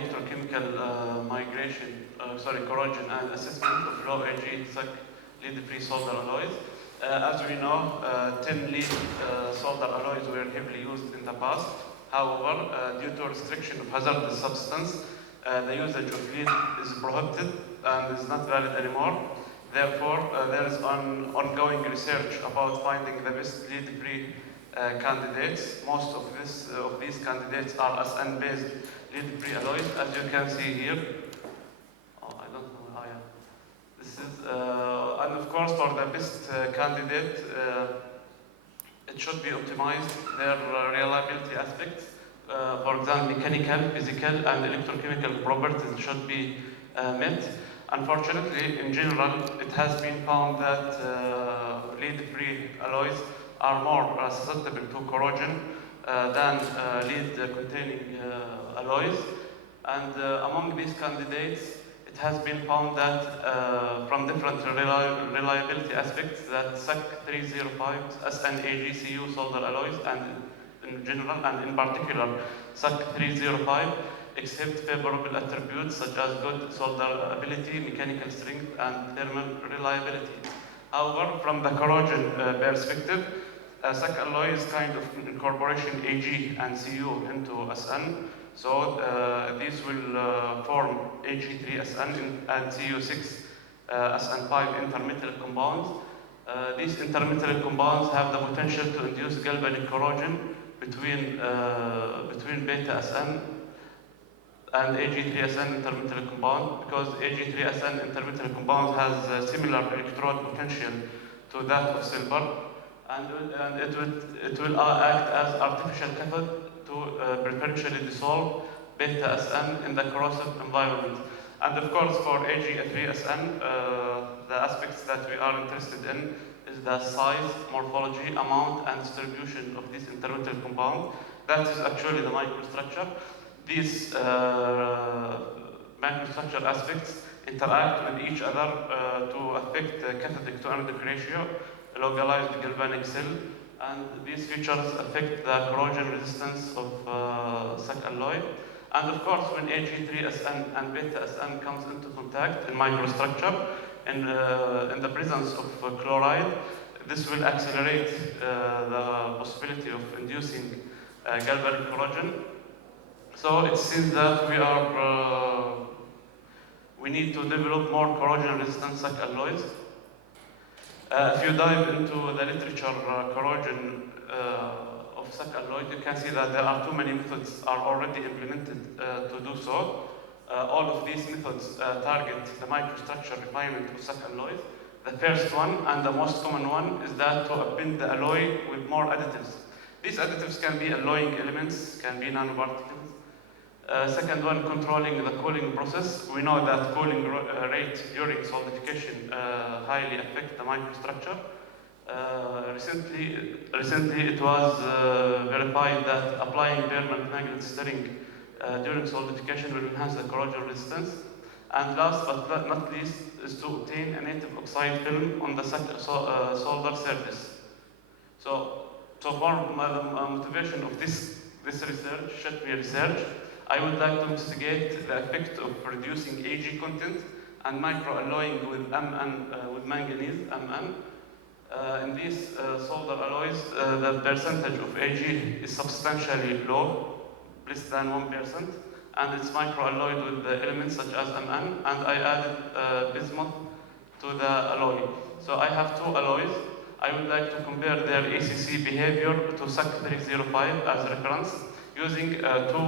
electrochemical corrosion and assessment of low AG SAC lead-free solder alloys. As we know, tin lead solder alloys were heavily used in the past. However, due to restriction of hazardous substance, the usage of lead is prohibited and is not valid anymore. Therefore, there is ongoing research about finding the best lead-free candidates. Most of these candidates are SN-based lead-free alloys, as you can see here. Oh, I don't know. Oh, yeah. This is, and of course, for the best candidate, it should be optimized their reliability aspects. For example, mechanical, physical, and electrochemical properties should be met. Unfortunately, in general, it has been found that lead-free alloys are more susceptible to corrosion than lead-containing alloys. And among these candidates, it has been found that from different reliability aspects that SAC 305, SNAGCU solder alloys, and in general and in particular SAC 305 exhibit favorable attributes such as good solderability, mechanical strength, and thermal reliability. However, from the corrosion perspective, SAC alloy is kind of incorporation AG and CU into SN. So these will form AG3SN and CU6 SN5 intermetal compounds. These intermetal compounds have the potential to induce galvanic corrosion between beta SN and AG3SN intermetal compound, because AG3SN intermetal compound has a similar electrode potential to that of silver, and it will act as artificial cathode to preferentially dissolve beta SN in the corrosive environment. And of course, for AG3SN, the aspects that we are interested in is the size, morphology, amount, and distribution of this intermetal compound. That is actually the microstructure. These microstructure aspects interact with each other to affect the cathodic to anodic ratio, localized galvanic cell, and these features affect the corrosion resistance of SAC alloy. And of course, when AG3SN and beta SN comes into contact in microstructure, in the presence of chloride, this will accelerate the possibility of inducing galvanic corrosion. So it seems that we need to develop more corrosion-resistant SAC alloys. If you dive into the literature corrosion of SAC alloy, you can see that there are too many methods are already implemented to do so. All of these methods target the microstructure refinement of SAC alloys. The first one and the most common one is that to append the alloy with more additives. These additives can be alloying elements, can be nanoparticles. Second one, controlling the cooling process. We know that cooling rate during solidification highly affect the microstructure. Recently it was verified that applying permanent magnet stirring during solidification will enhance the corrosion resistance. And last but not least is to obtain a native oxide film on the solder surface. So for the motivation of this research, Shetby research, I would like to investigate the effect of reducing AG content and microalloying with with manganese, Mn. In these solder alloys, the percentage of AG is substantially low, less than 1%, and it's microalloyed with the elements such as Mn, and I added bismuth to the alloy. So I have two alloys. I would like to compare their ACC behavior to SAC 305 as reference, using two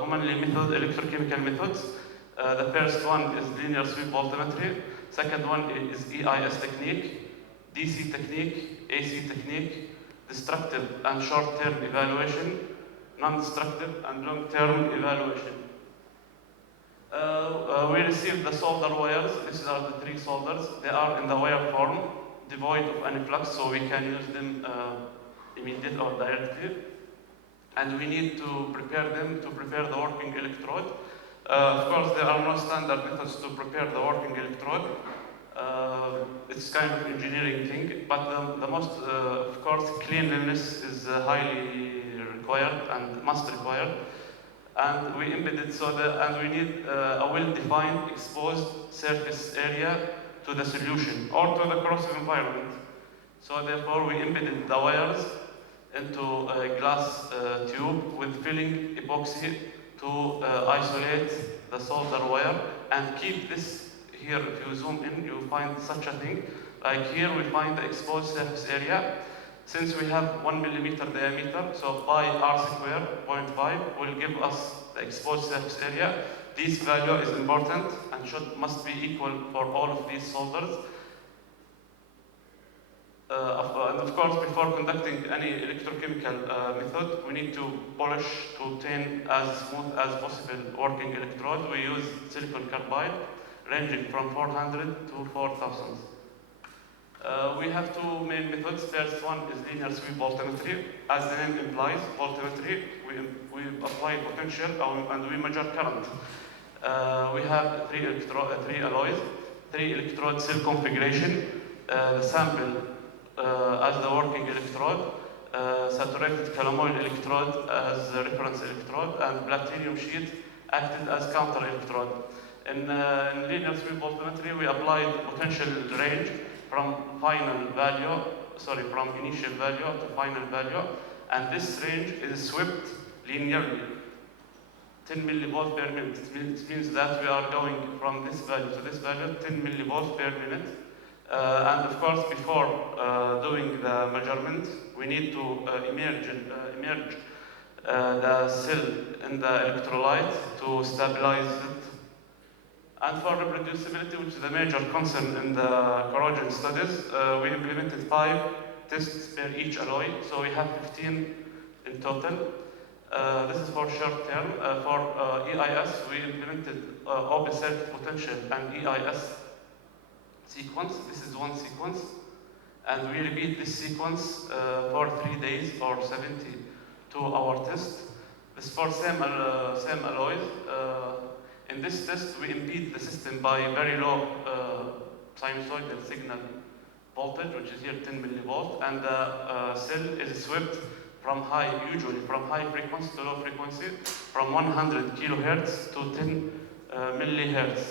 commonly electrochemical methods. The first one is linear sweep voltammetry. Second one is EIS technique, DC technique, AC technique, destructive and short-term evaluation, non-destructive and long-term evaluation. We received the solder wires. These are the three solders. They are in the wire form, devoid of any flux, so we can use them immediately or directly. And we need to prepare them to prepare the working electrode. Of course, there are no standard methods to prepare the working electrode. It's kind of engineering thing, but the most, of course, cleanliness is highly required and must required. and we embedded and we need a well-defined exposed surface area to the solution or to the corrosive environment. So therefore, we embedded the wires into a glass tube with filling epoxy to isolate the solder wire and keep this here. If you zoom in, you find such a thing. Like here, we find the exposed surface area. Since we have 1 millimeter diameter, so pi r square 0.5 will give us the exposed surface area. This value is important and must be equal for all of these solders. And of course, before conducting any electrochemical method, we need to polish to obtain as smooth as possible working electrode. We use silicon carbide ranging from 400 to 4000. We have two main methods. First one is linear sweep voltammetry. As the name implies, voltammetry, we apply potential and we measure current. We have three alloys, 3 electrode cell configuration. The sample as the working electrode, saturated calamoid electrode as the reference electrode, and platinum sheet acted as counter electrode. In linear sweep voltammetry, we applied potential range from initial value to final value, and this range is swept linearly, 10 millivolts per minute. It means that we are going from this value to this value, 10 millivolts per minute. And of course, before doing the measurement, we need to immerse the cell in the electrolyte to stabilize it. And for reproducibility, which is the major concern in the corrosion studies, we implemented 5 tests per each alloy, so we have 15 in total. This is for short term. For EIS, we implemented open circuit potential and EIS sequence. This is one sequence, and we repeat this sequence for 3 days or 72-hour test. This is for same alloys. In this test, we impede the system by very low sinusoidal signal voltage, which is here 10 millivolts, and the cell is swept usually from high frequency to low frequency, from 100 kilohertz to 10 millihertz.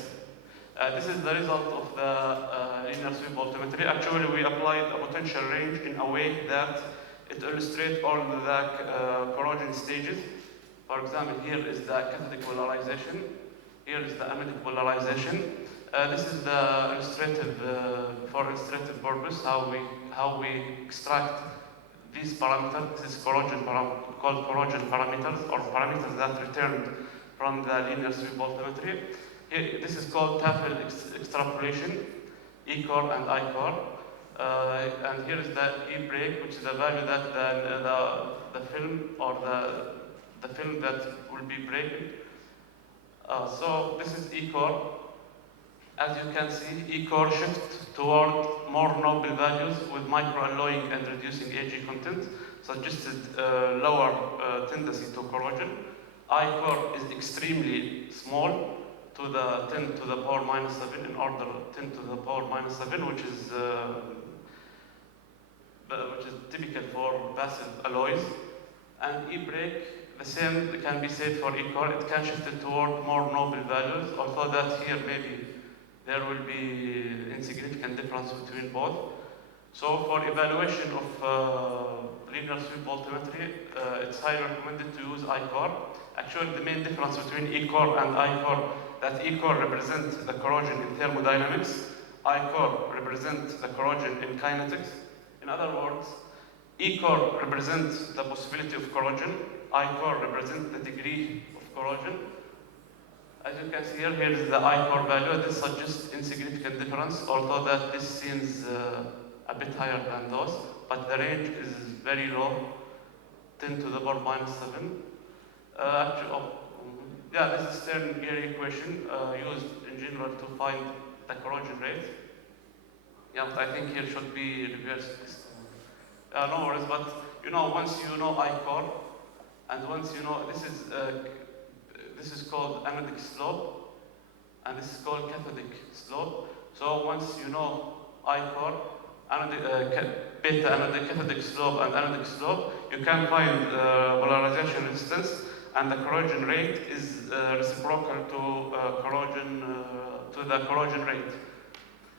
This is the result of the linear sweep voltammetry. Actually, we applied a potential range in a way that it illustrates all the corrosion stages. For example, here is the cathodic polarization. Here is the anodic polarization. This is the illustrative, for illustrative purpose, how we extract these parameters. This is called corrosion parameters, or parameters that returned from the linear sweep voltammetry. Here, this is called TAFL extrapolation, E-core and I-core. And here is the E-break, which is the value that the film or the film that will be breaking. So this is E-core. As you can see, E-core shifts toward more noble values with microalloying and reducing Ag content, suggested lower tendency to corrosion. I-core is extremely small, to the 10 to the power minus 7, in order 10 to the power minus 7, which is typical for passive alloys. And E-break, the same can be said for E-core. It can shift it toward more noble values, although that here maybe there will be insignificant difference between both. So for evaluation of linear sweep voltammetry, it's highly recommended to use I-core. Actually, the main difference between E-core and I-core, that E-core represents the corrosion in thermodynamics, I-core represents the corrosion in kinetics. In other words, E-core represents the possibility of corrosion, I-core represents the degree of corrosion. As you can see here is the I-core value. This suggests insignificant difference, although that this seems a bit higher than those, but the range is very low, 10 to the power minus 7. This is Stern-Gary equation used in general to find the corrosion rate. Yeah, but I think here should be reversed. No worries, but once you know I-core, and once you know this is called anodic slope, and this is called cathodic slope. So once you know I-core, beta anodic cathodic slope and anodic slope, you can find polarization resistance. and the corrosion rate is reciprocal to the corrosion rate.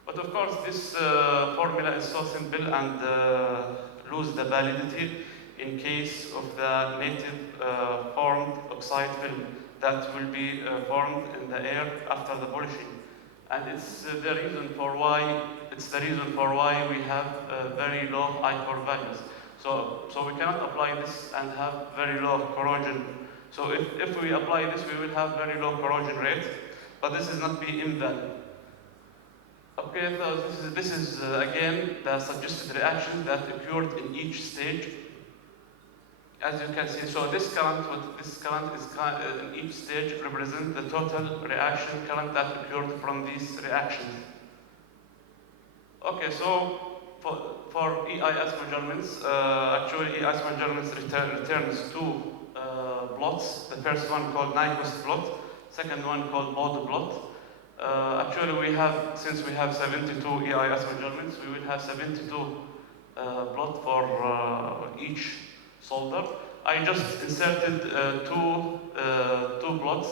But of course, this formula is so simple and lose the validity in case of the native formed oxide film that will be formed in the air after the polishing. And it's the reason for why we have very low I-core values. So we cannot apply this and have very low corrosion. So if we apply this, we will have very low corrosion rate, but this is not be invalid. Okay, so this is again the suggested reaction that occurred in each stage. As you can see, so this current is in each stage represent the total reaction current that occurred from these reactions. Okay, so for EIS measurements, actually EIS measurements returns two plots. The first one called Nyquist plot, second one called Bode plot. Actually, since we have 72 EIS measurements, we will have 72 plot for each solder. I just inserted two plots,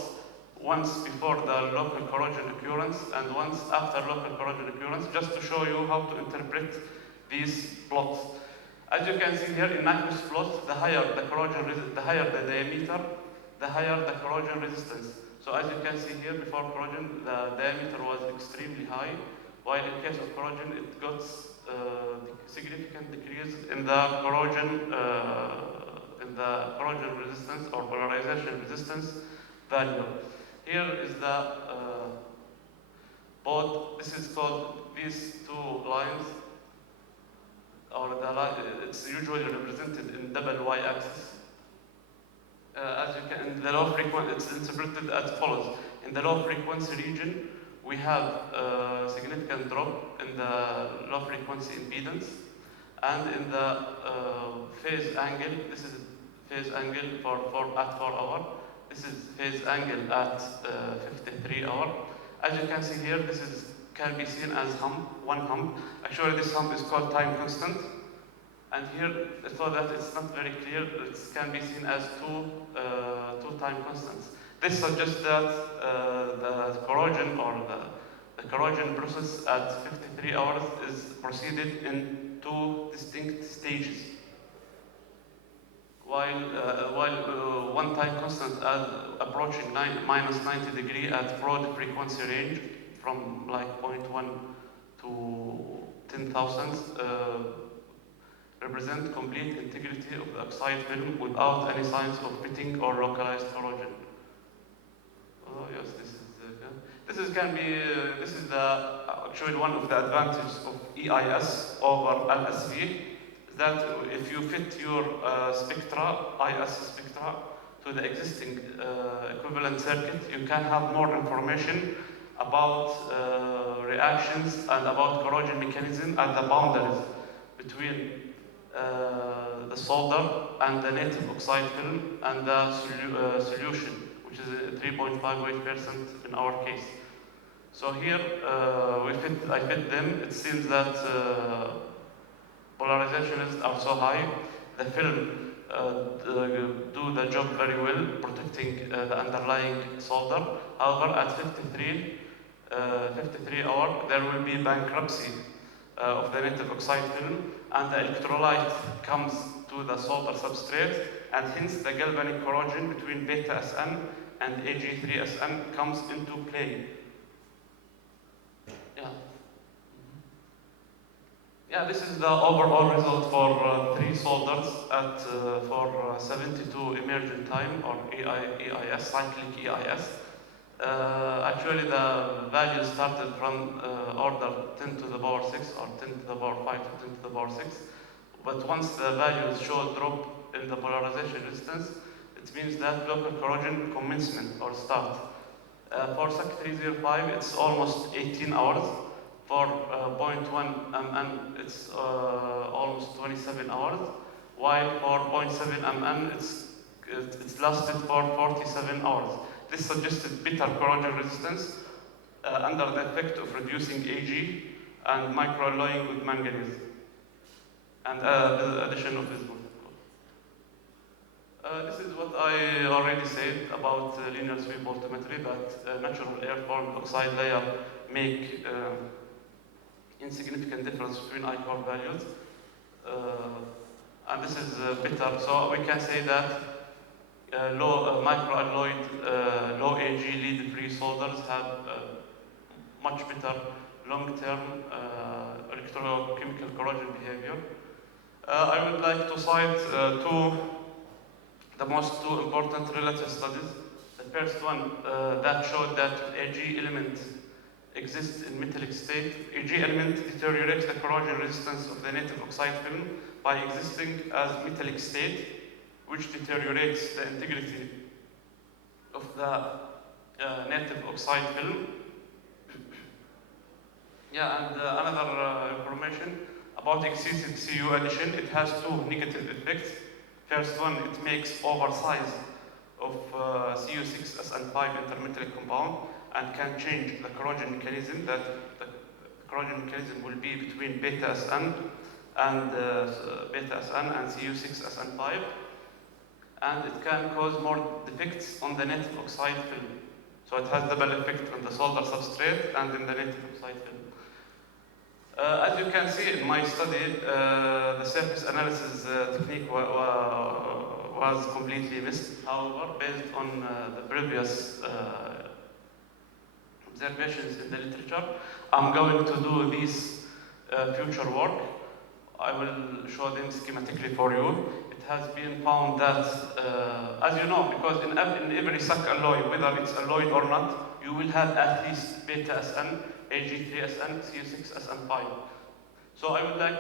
once before the local corrosion occurrence and once after local corrosion occurrence, just to show you how to interpret these plots. As you can see here in Nyquist plot, the higher the diameter, the higher the corrosion resistance. So as you can see here, before corrosion, the diameter was extremely high, while in case of corrosion, it got significant decrease in the corrosion resistance or polarization resistance value. Here is the Bode. This is called these two lines, or it's usually represented in double y-axis. As you can, in the low frequency, it's interpreted as follows. In the low frequency region, we have a significant drop in the low frequency impedance, and in the phase angle, this is phase angle at 4 hour. This is phase angle at 53 hour. As you can see here, this can be seen as one hump. Actually, this hump is called time constant. And here, so that it's not very clear, it can be seen as two time constants. This suggests that the corrosion or the corrosion process at 53 hours is proceeded in two distinct stages. While one time constant approaching minus 90 degree at broad frequency range from like 0.1 to 10,000 represent complete integrity of the oxide film without any signs of pitting or localized corrosion. Oh yes, this is actually one of the advantages of EIS over LSV. That if you fit your IS spectra to the existing equivalent circuit, you can have more information about reactions and about corrosion mechanism and the boundaries between the solder and the native oxide film and the solution, which is 3.5 weight% in our case. So here I fit them. It seems that polarizations are so high. The film do the job very well, protecting the underlying solder. However, at 53 hour, there will be bankruptcy of the native oxide film, and the electrolyte comes to the solder substrate, and hence the galvanic corrosion between beta SN and Ag3SN comes into play. Yeah, this is the overall result for 3 solders at for 72 emergent time or EIS, cyclic EIS. Actually, the value started from order 10 to the power 6 or 10 to the power 5 to 10 to the power 6. But once the values show a drop in the polarization resistance, it means that local corrosion commencement or start. For SAC 305, it's almost 18 hours. For 0.1 mN, it's almost 27 hours. While for 0.7 mN, it's lasted for 47 hours. This suggested better corrosion resistance under the effect of reducing Ag and microalloying with manganese and the addition of this. This is what I already said about linear sweep voltammetry, that natural air-formed oxide layer make insignificant difference between I core values. And this is better. So we can say that low microalloyed, low AG lead-free solders have much better long-term electrochemical corrosion behavior. I would like to cite the two important relative studies. The first one that showed that AG element exists in metallic state. AG element deteriorates the corrosion resistance of the native oxide film by existing as metallic state, which deteriorates the integrity of the native oxide film. Yeah, and another information about excessive CU addition. It has two negative effects. First one, it makes oversize of CU6SN5 intermetallic compound and can change the corrosion mechanism. That the corrosion mechanism will be between beta SN and CU6SN5, and it can cause more defects on the native oxide film. So it has double effect on the solder substrate and in the native oxide film. As you can see in my study, the surface analysis technique was completely missed. However, based on the previous observations in the literature, I'm going to do this future work. I will show them schematically for you. It has been found that, as you know, because in every SAC alloy, whether it's alloyed or not, you will have at least beta SN, AG3SN, CU6SN5. So I would like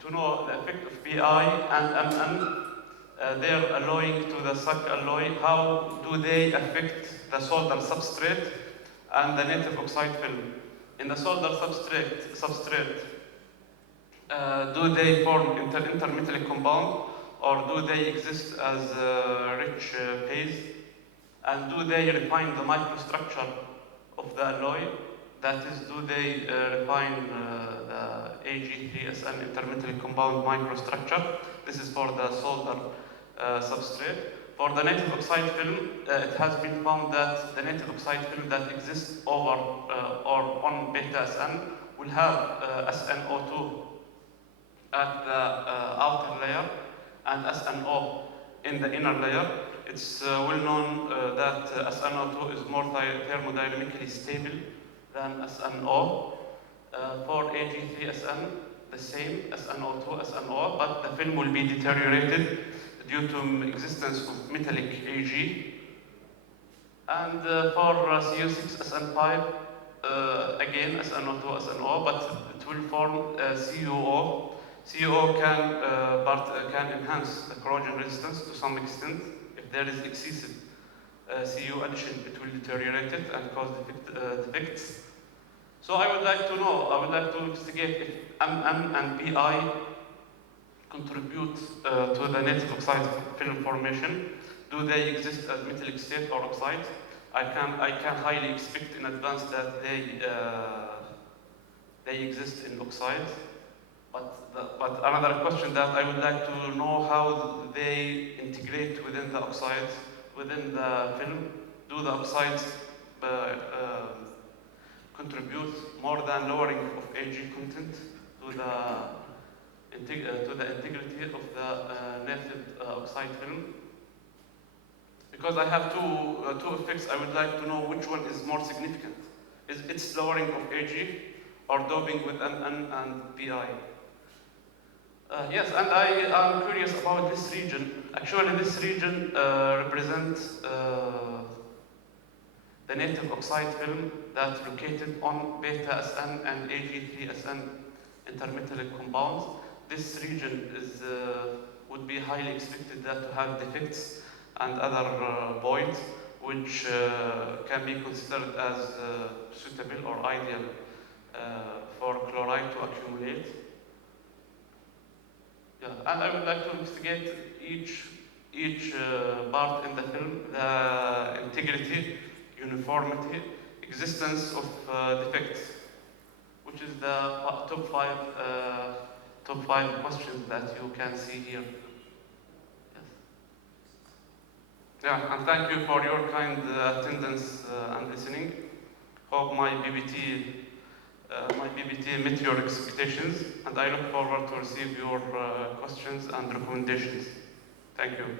to know the effect of BI and MN. They're alloying to the SAC alloy. How do they affect the solder substrate and the native oxide film? In the solder substrate, do they form intermetallic compound, or do they exist as rich phase? And do they refine the microstructure of the alloy? That is, do they refine the AG3SN intermetallic compound microstructure? This is for the solder substrate. For the native oxide film, it has been found that the native oxide film that exists over or on beta SN will have SNO2 at the outer layer and SNO in the inner layer. It's well known that SNO2 is more thermodynamically stable than SNO. For AG3SN, the same, SNO2, SNO, but the film will be deteriorated due to existence of metallic AG. And for CU6SN5, again SNO2, SNO, but it will form CuO. CuO can enhance the corrosion resistance to some extent. If there is excessive Cu addition, it will deteriorate it and cause defects. So I would like to know, I would like to investigate if MM and PI contribute to the native oxide film formation. Do they exist as metallic state or oxides? I can highly expect in advance that they exist in oxides. But another question that I would like to know, how they integrate within the oxides, within the film. Do the oxides contribute more than lowering of Ag content to the integrity of the native oxide film? Because I have two effects, I would like to know which one is more significant. Is it lowering of Ag or doping with MN and PI? Yes, and I am curious about this region. Actually, this region represents the native oxide film that's located on beta SN and Ag3SN intermetallic compounds. This region would be highly expected that to have defects and other voids, which can be considered as suitable or ideal for chloride to accumulate. Yeah, and I would like to investigate each part in the film, the integrity, uniformity, existence of defects, which is the top five questions that you can see here. Yes. Yeah, and thank you for your kind attendance and listening. Hope my PPT met your expectations, and I look forward to receive your questions and recommendations. Thank you.